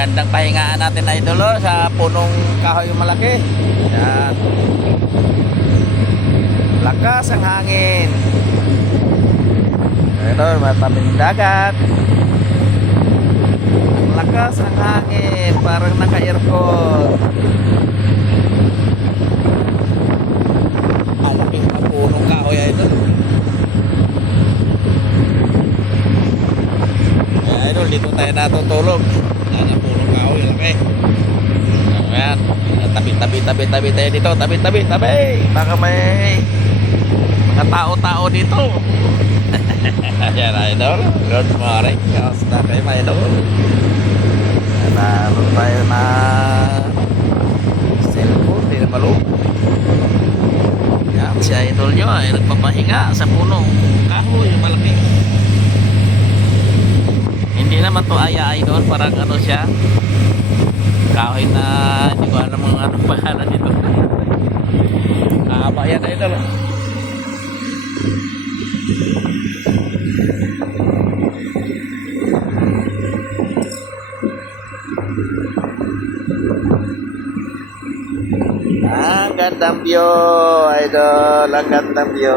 Magandang pahingaan natin na idol sa punong kahoy yung malaki. Yan. Lakas ang hangin. Idol, matabing dagat. Ang lakas ang hangin, parang naka-aircon. Ang laking punong kahoy idol. Idol, dito tayo natutulog. Yan ang punong kahoy, laki. Ayan, tabi tayo dito, tabi. Baka may mga tao dito. Ayan idol, good morning. Kamusta kayo mga idol? Naroon tayo na cellphone, di na malung. Yan, si idol nyo ay nagpapahinga sa punong kahoy, malaki. Hindi naman to aya idol, parang ano siya, kahoy na hindi ko alam mga anong pangalan nito. Haba yan idol. Ang gandang view idol, ang gandang view.